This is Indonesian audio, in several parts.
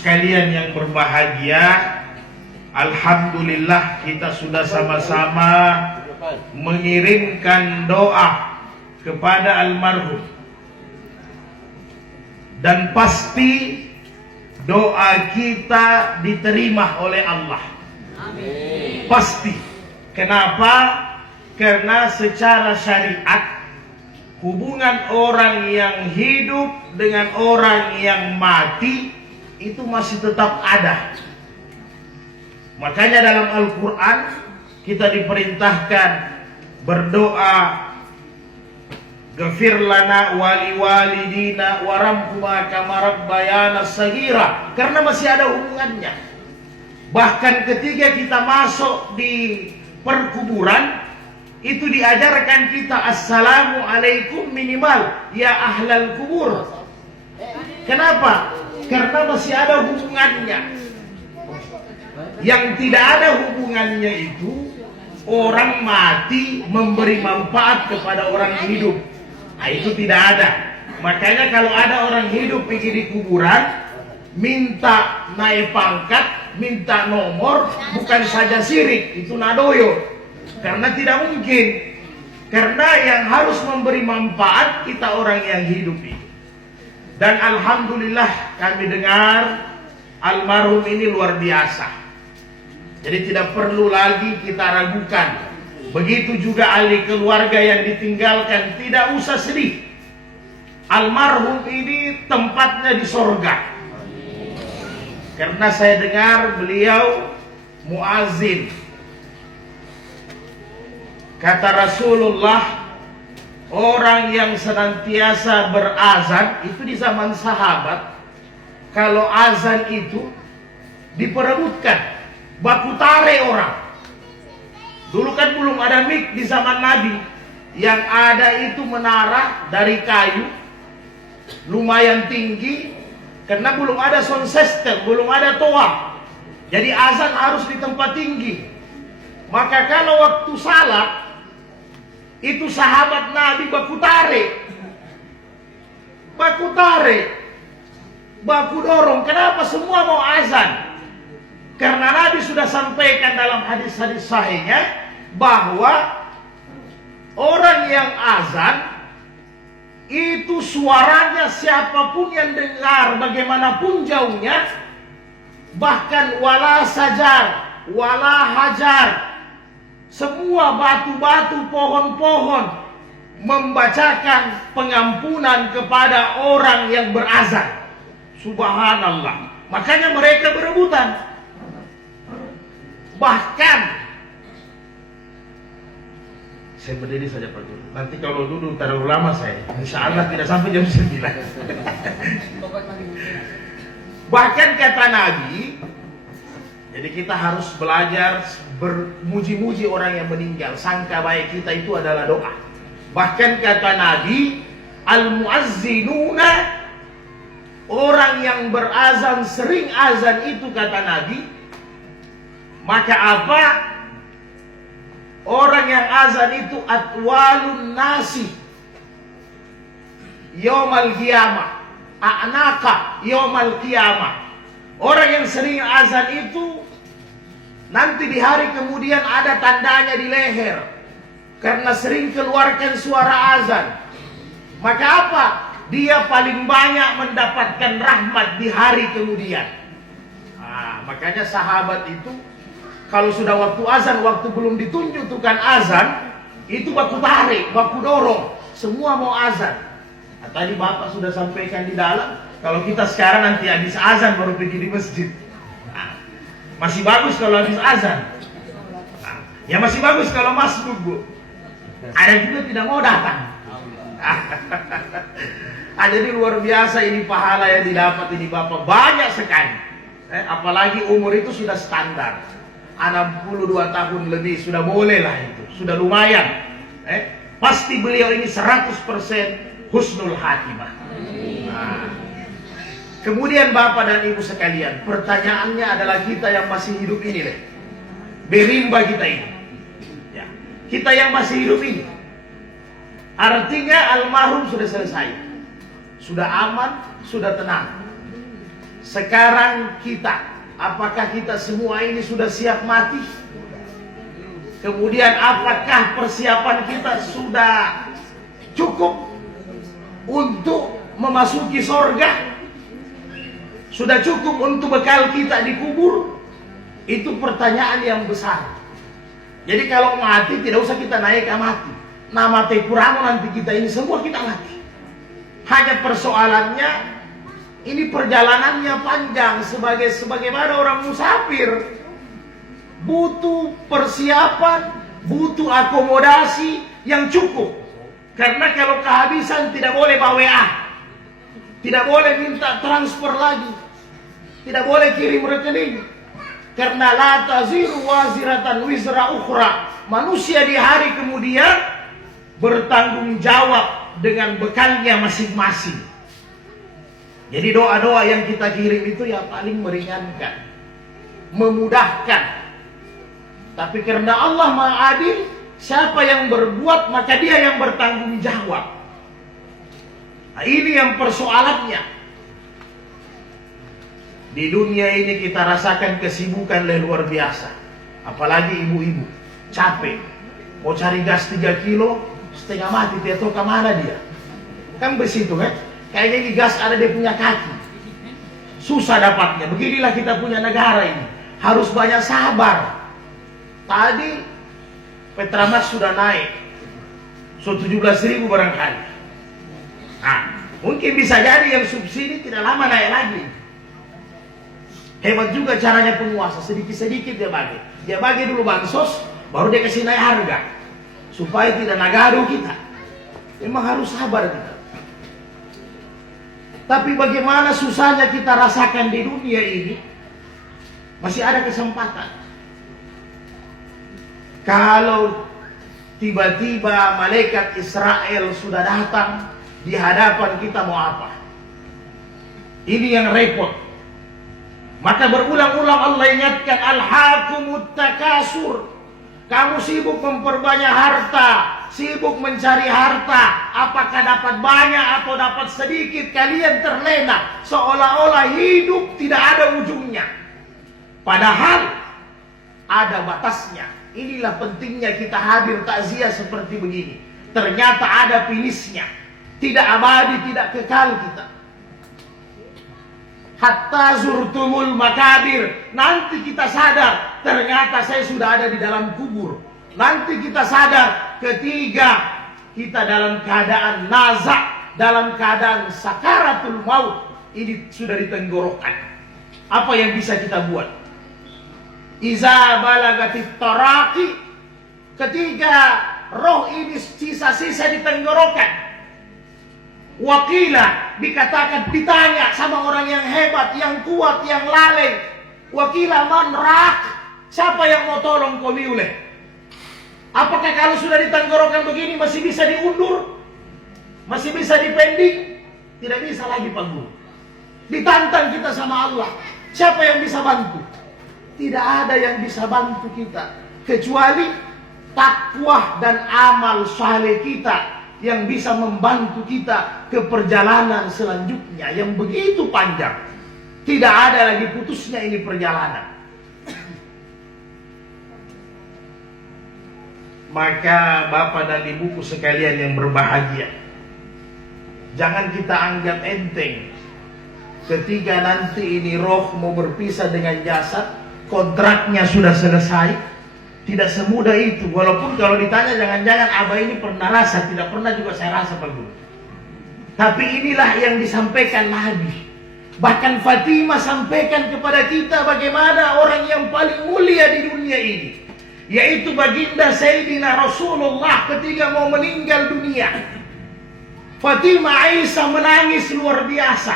sekalian yang berbahagia, alhamdulillah kita sudah sama-sama mengirimkan doa kepada almarhum. Dan pasti doa kita diterima oleh Allah. Amin. Pasti. Kenapa? Karena secara syariat hubungan orang yang hidup dengan orang yang mati itu masih tetap ada. Makanya dalam Al-Quran kita diperintahkan berdoa, Ghafir lana wali walidina waramhuma kama rabbayana saghira, karena masih ada hubungannya. Bahkan ketika kita masuk di perkuburan itu diajarkan kita assalamualaikum minimal ya ahlal kubur. Kenapa? Karena masih ada hubungannya. Yang tidak ada hubungannya itu orang mati memberi manfaat kepada orang hidup. Nah, itu tidak ada. Makanya kalau ada orang hidup pergi di kuburan, minta naik pangkat, minta nomor, bukan saja sirik, itu nadoyo. Karena tidak mungkin. Karena yang harus memberi manfaat kita orang yang hidup itu. Dan alhamdulillah kami dengar almarhum ini luar biasa. Jadi tidak perlu lagi kita ragukan. Begitu juga ahli keluarga yang ditinggalkan, tidak usah sedih. Almarhum ini tempatnya di sorga. Karena saya dengar beliau muazin. Kata Rasulullah, orang yang senantiasa berazan itu di zaman sahabat, kalau azan itu diperebutkan, baku tare orang. Dulu kan belum ada mic di zaman Nabi. Yang ada itu menara dari kayu, lumayan tinggi, karena belum ada sound system, belum ada toa. Jadi azan harus di tempat tinggi. Maka kalau waktu salat, itu sahabat Nabi baku tare, baku dorong. Kenapa? Semua mau azan. Karena Nabi sudah sampaikan dalam hadis-hadis sahihnya bahwa orang yang azan itu suaranya siapapun yang dengar bagaimanapun jauhnya, bahkan wala sajar, wala hajar, semua batu-batu, pohon-pohon membacakan pengampunan kepada orang yang berazan. Subhanallah. Makanya mereka berebutan. Bahkan saya berdiri saja Pak Guru. Nanti kalau duduk terlalu lama saya, insya Allah tidak sampai jam 9. Bahkan kata Nabi, jadi kita harus belajar bermuji-muji orang yang meninggal. Sangka baik kita itu adalah doa. Bahkan kata Nabi, al-muazzinuna, orang yang berazan sering azan itu kata Nabi, maka apa? Orang yang azan itu atwalun nasi yaumal qiyamah, a'naqa yaumal qiyamah. Orang yang sering azan itu nanti di hari kemudian ada tandanya di leher karena sering keluarkan suara azan. Maka apa? Dia paling banyak mendapatkan rahmat di hari kemudian. Makanya sahabat itu kalau sudah waktu azan, waktu belum ditunjuk tukang azan, itu baku tarik, baku dorong. Semua mau azan. Nah, tadi Bapak sudah sampaikan di dalam, kalau kita sekarang nanti habis azan baru pergi di masjid. Nah, masih bagus kalau habis azan. Nah, ya masih bagus kalau masbuk, Bu. Ada juga tidak mau datang. Jadi luar biasa ini pahala yang didapat ini Bapak. Banyak sekali. Apalagi umur itu sudah standar. 62 tahun lebih sudah boleh lah itu, sudah lumayan. Pasti beliau ini 100% husnul khatimah. Nah, kemudian Bapak dan Ibu sekalian, pertanyaannya adalah kita yang masih hidup ini deh, berimba kita ini, ya, kita yang masih hidup ini, artinya almarhum sudah selesai, sudah aman, sudah tenang. Sekarang kita, apakah kita semua ini sudah siap mati? Kemudian apakah persiapan kita sudah cukup untuk memasuki sorga? Sudah cukup untuk bekal kita di kubur? Itu pertanyaan yang besar. Jadi kalau mati tidak usah kita naik ke mati. Nama kurang nanti kita ini semua kita mati. Hanya persoalannya ini perjalanannya panjang sebagaimana orang musafir. Butuh persiapan, butuh akomodasi yang cukup. Karena kalau kehabisan tidak boleh bawa WA. Tidak boleh minta transfer lagi. Tidak boleh kirim rekening. Karena la taziru waziratan wizra ukhra. Manusia di hari kemudian bertanggung jawab dengan bekalnya masing-masing. Jadi doa-doa yang kita kirim itu yang paling meringankan, memudahkan. Tapi karena Allah Maha Adil, siapa yang berbuat maka dia yang bertanggung jawab. Nah, ini yang persoalannya. Di dunia ini kita rasakan kesibukan luar biasa. Apalagi ibu-ibu, capek. Mau cari gas 3 kilo, setengah mati, dia tahu kemana dia. Kan begitu kan? Kayaknya ini gas ada dia punya kaki. Susah dapatnya. Beginilah kita punya negara ini. Harus banyak sabar. Tadi Petramax sudah naik. So 17.000 barangkali. Nah, mungkin bisa jadi yang subsidi tidak lama naik lagi. Hebat juga caranya penguasa. Sedikit-sedikit dia bagi. Dia bagi dulu bansos, baru dia kasih naik harga. Supaya tidak nagado kita. Memang harus sabar kita. Tapi bagaimana susahnya kita rasakan di dunia ini, masih ada kesempatan. Kalau tiba-tiba malaikat Israel sudah datang di hadapan kita, mau apa? Ini yang repot. Maka berulang-ulang Allah ingatkan, alhaakumut takasur. Kamu sibuk memperbanyak harta, sibuk mencari harta. Apakah dapat banyak atau dapat sedikit, kalian terlena seolah-olah hidup tidak ada ujungnya. Padahal ada batasnya. Inilah pentingnya kita hadir takziah seperti begini. Ternyata ada finisnya. Tidak abadi, tidak kekal kita. Hatta zurtumul makabir. Nanti kita sadar, ternyata saya sudah ada di dalam kubur. Nanti kita sadar ketika kita dalam keadaan nazak, dalam keadaan sakaratul maut. Ini sudah ditenggorokan. Apa yang bisa kita buat? Iza balagatit taraqi, ketika roh ini sisa-sisa di tenggorokan. Wakila, dikatakan, ditanya sama orang yang hebat, yang kuat, yang lalai. Wakila man rak, siapa yang mau tolong kau miuleh? Apakah kalau sudah di tenggorokan begini masih bisa diundur? Masih bisa dipending? Tidak bisa lagi Pak Guru. Ditantang kita sama Allah. Siapa yang bisa bantu? Tidak ada yang bisa bantu kita kecuali takwa dan amal saleh kita yang bisa membantu kita ke perjalanan selanjutnya yang begitu panjang. Tidak ada lagi putusnya ini perjalanan. Maka Bapak dan Ibuku sekalian yang berbahagia, jangan kita anggap enteng ketika nanti ini roh mau berpisah dengan jasad. Kontraknya sudah selesai. Tidak semudah itu. Walaupun kalau ditanya jangan-jangan Abah ini pernah rasa. Tidak pernah juga saya rasa Pak Guru. Tapi inilah yang disampaikan Nabi. Bahkan Fatimah sampaikan kepada kita bagaimana orang yang paling mulia di dunia ini, yaitu baginda Sayyidina Rasulullah ketika mau meninggal dunia. Fatimah Aisyah menangis luar biasa.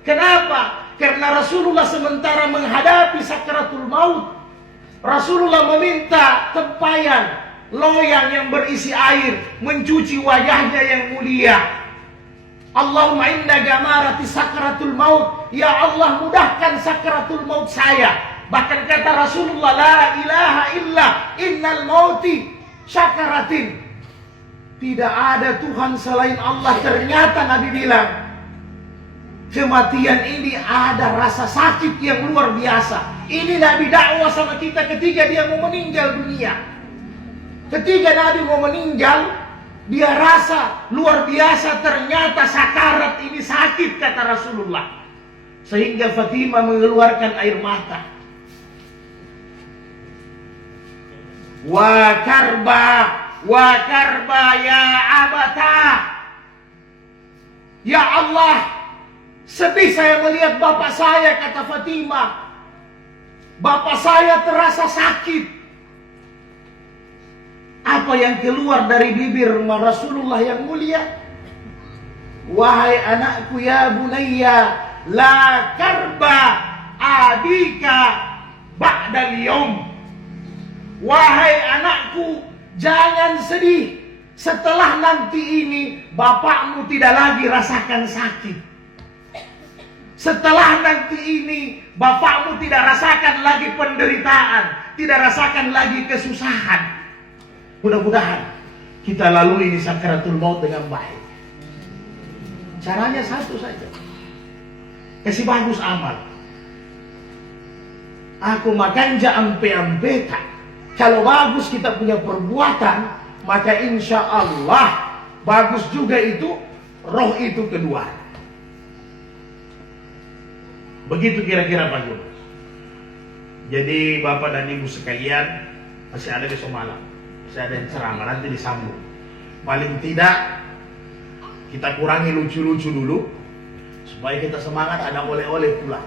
Kenapa? Karena Rasulullah sementara menghadapi sakaratul maut, Rasulullah meminta tempayan loyang yang berisi air mencuci wajahnya yang mulia. Allahumma inna gamarati sakaratul maut, ya Allah mudahkan sakaratul maut saya. Bahkan kata Rasulullah, la ilaha illa innal mauti sakaratin. Tidak ada Tuhan selain Allah. Ternyata Nabi bilang, kematian ini ada rasa sakit yang luar biasa. Ini Nabi dakwah sama kita ketika dia mau meninggal dunia. Ketika Nabi mau meninggal, dia rasa luar biasa, ternyata sakarat ini sakit, kata Rasulullah. Sehingga Fatimah mengeluarkan air mata. Wa karba ya abata. Ya Allah, sedih saya melihat bapak saya, kata Fatimah. Bapak saya terasa sakit. Apa yang keluar dari bibir Rasulullah yang mulia? Wahai anakku ya bunayya, la karba abika ba'dal yaum. Wahai anakku, jangan sedih. Setelah nanti ini bapakmu tidak lagi rasakan sakit. Setelah nanti ini bapakmu tidak rasakan lagi penderitaan, tidak rasakan lagi kesusahan. Mudah-mudahan kita lalui ini sakaratul maut dengan baik. Caranya satu saja. Kasih bagus amal. Aku makanja ampe-ampe tak. Kalau bagus kita punya perbuatan, maka insya Allah bagus juga itu roh itu kedua. Begitu kira-kira Pak Guru. Jadi Bapak dan Ibu sekalian, masih ada besok malam, masih ada yang ceramah, nanti disambung. Paling tidak kita kurangi lucu-lucu dulu, supaya kita semangat, ada oleh-oleh pulang.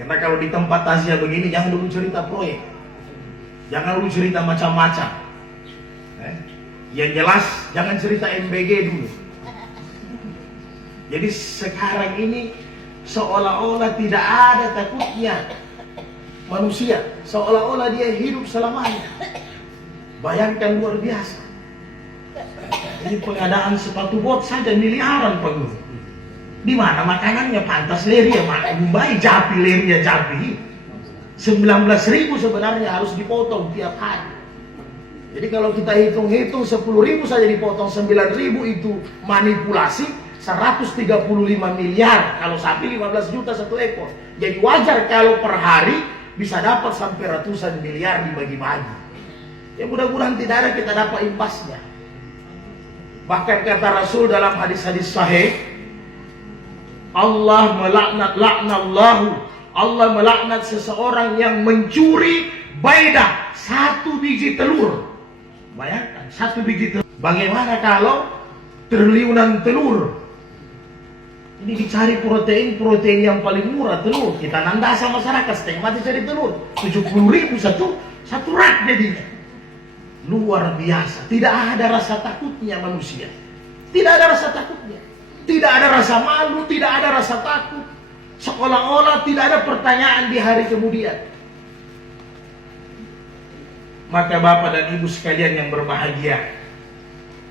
Karena kalau di tempat takziah begini jangan dulu cerita proyek, jangan dulu cerita macam-macam. Yang jelas jangan cerita MBG dulu. Jadi sekarang ini seolah-olah tidak ada takutnya manusia, seolah-olah dia hidup selamanya. Bayangkan luar biasa. Ini pengadaan sepatu bot saja miliaran Pak Guru. Di mana makanannya pantas leri ya Mumbai japi leri ya japi. 19.000 sebenarnya harus dipotong tiap hari. Jadi kalau kita hitung-hitung 10.000 saja dipotong 9.000 itu manipulasi 135 miliar. Kalau sapi 15 juta satu ekor. Jadi wajar kalau per hari bisa dapat sampai ratusan miliar dibagi-bagi. Ya mudah-mudahan tidak ada kita dapat impasnya. Bahkan kata Rasul dalam hadis-hadis sahih, Allah melaknat seseorang yang mencuri baidah 1 biji telur. Bayangkan 1 biji telur. Bagaimana kalau triliunan telur? Ini dicari protein yang paling murah, telur. Kita nandasa masyarakat setengah mati cari telur. 70.000 satu rak jadinya. Luar biasa. Tidak ada rasa takutnya manusia. Tidak ada rasa takutnya. Tidak ada rasa malu, tidak ada rasa takut. Seolah-olah tidak ada pertanyaan di hari kemudian. Maka Bapak dan Ibu sekalian yang berbahagia,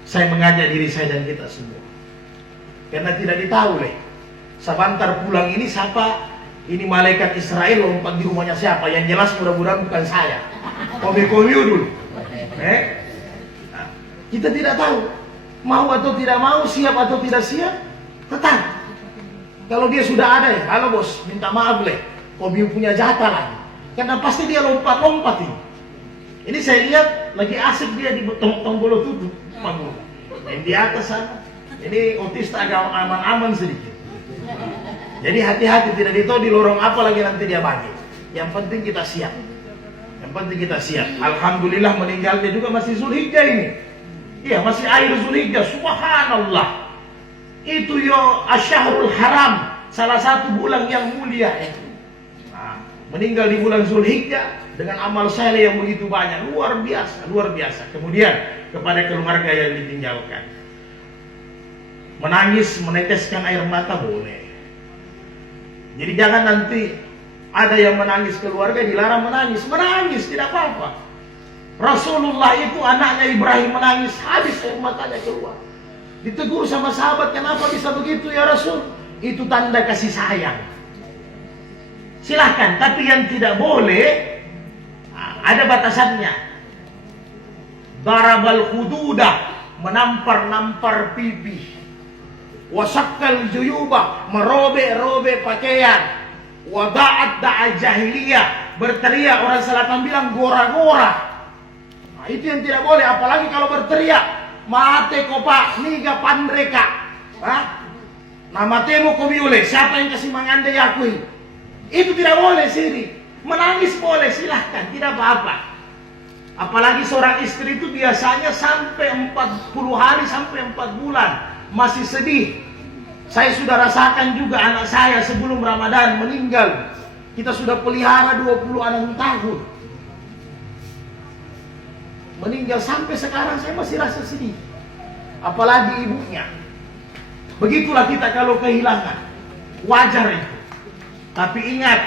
saya mengajak diri saya dan kita semua. Karena tidak ditahu leh. Sebentar pulang ini siapa? Ini malaikat Israel lompat di rumahnya siapa? Yang jelas mudah-mudahan bukan saya. Komi-komi dulu. Nah, kita tidak tahu. Mau atau tidak mau, siap atau tidak siap, tetap. Kalau dia sudah ada ya, halo bos, minta maaf leh. Komi punya jatah lagi. Karena pasti dia lompat-lompat ini. Ini saya lihat lagi asik dia di Tonggolo Tutu, yang di atas sana. Ini otis agak aman-aman sedikit. Jadi hati-hati, tidak ditahu di lorong apa lagi nanti dia bagi. Yang penting kita siap. Yang penting kita siap. Alhamdulillah meninggalnya juga masih Zulhijjah ini. Iya, masih akhir Zulhijjah. Subhanallah. Itu yo Asyahrul Haram, salah satu bulan yang mulia itu. Nah, meninggal di bulan Zulhijjah dengan amal saleh yang begitu banyak, luar biasa, luar biasa. Kemudian kepada keluarga yang ditinggalkan, menangis, meneteskan air mata boleh. Jadi jangan nanti ada yang menangis keluarga dilarang menangis, menangis tidak apa-apa. Rasulullah itu anaknya Ibrahim menangis, habis air matanya keluar. Ditegur sama sahabat, kenapa bisa begitu ya Rasul? Itu tanda kasih sayang. Silahkan, tapi yang tidak boleh, ada batasannya. Darabal hududah, menampar-nampar pipi. wasakkal juyuba, merobek-robek pakaian, wada'at da'a jahiliyah, berteriak, orang selatan bilang gora-gora. Nah, itu yang tidak boleh, apalagi kalau berteriak mate kopa niga pandreka. Nama temo komiule, siapa yang kasih mangande yakui? Itu tidak boleh siri. Menangis boleh, silahkan, tidak apa-apa. Apalagi seorang istri itu biasanya sampai 40 hari sampai 4 bulan masih sedih. Saya sudah rasakan juga anak saya sebelum Ramadan meninggal. Kita sudah pelihara 26 tahun. Meninggal sampai sekarang saya masih rasa sedih. Apalagi ibunya. Begitulah kita kalau kehilangan. Wajar itu. Tapi ingat,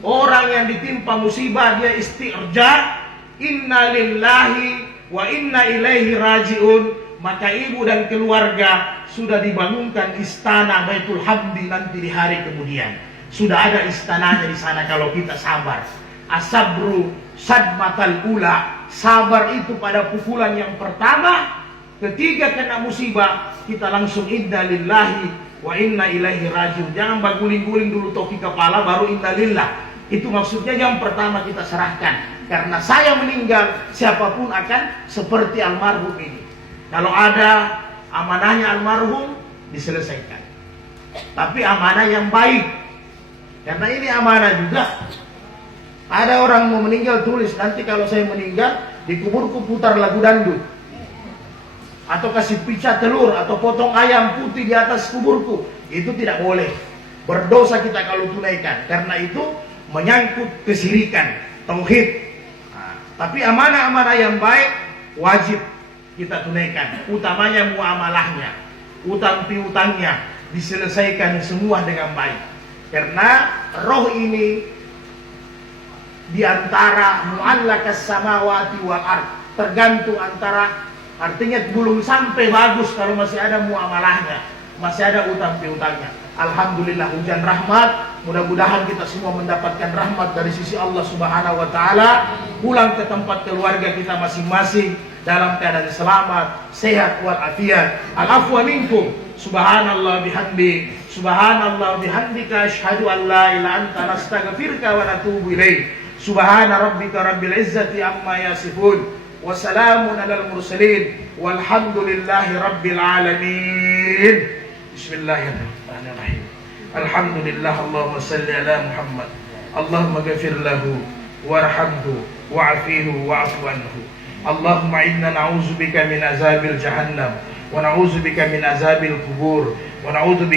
orang yang ditimpa musibah dia istirja, inna lillahi wa inna ilaihi raji'un, maka ibu dan keluarga sudah dibangunkan istana Baitul Hamdi nanti di hari kemudian. Sudah ada istananya di sana kalau kita sabar. Asabru sadmatal ula, sabar itu pada pukulan yang pertama. Ketiga kena musibah, kita langsung inna lillahi wa inna ilaihi raji'un. Jangan baguling-guling dulu topi kepala baru inna lillah. Itu maksudnya yang pertama kita serahkan. Karena saya meninggal, siapapun akan seperti almarhum ini. Kalau ada amanahnya almarhum, diselesaikan. Tapi amanah yang baik. Karena ini amanah juga. Ada orang mau meninggal tulis, nanti kalau saya meninggal, di kuburku putar lagu dangdut. Atau kasih picah telur, atau potong ayam putih di atas kuburku. Itu tidak boleh. Berdosa kita kalau tunaikan. Karena itu menyangkut kesirikan, tauhid. Tapi amanah-amanah yang baik wajib kita tunaikan. Utamanya muamalahnya, utang piutangnya diselesaikan semua dengan baik. Karena roh ini di antara mu'allakas samawati wal ard, tergantung antara, artinya belum sampai bagus kalau masih ada muamalahnya, masih ada utang piutangnya. Alhamdulillah hujan rahmat, mudah-mudahan kita semua mendapatkan rahmat dari sisi Allah Subhanahu wa taala, pulang ke tempat keluarga kita masing-masing dalam keadaan selamat, sehat walafiat. Al-afwa minkum. Subhanallah bihamdi, subhanallah bihamdika, asyhadu an la ilaha illa anta, nastaghfiruka wa natubu ilaik. Subhana rabbika rabbil izzati amma yasifun, wa salamun alal mursalin, walhamdulillahi rabbil alamin. Bismillahirrahmanirrahim. Alhamdulillah, Allahumma salli ala Muhammad. Allahumma ghafir lahu warhamhu wa'afihu wa'fu anhu. Allahumma inna na'udzubika min azabil jahannam wa na'udzubika min azabil kubur wa na'udzubika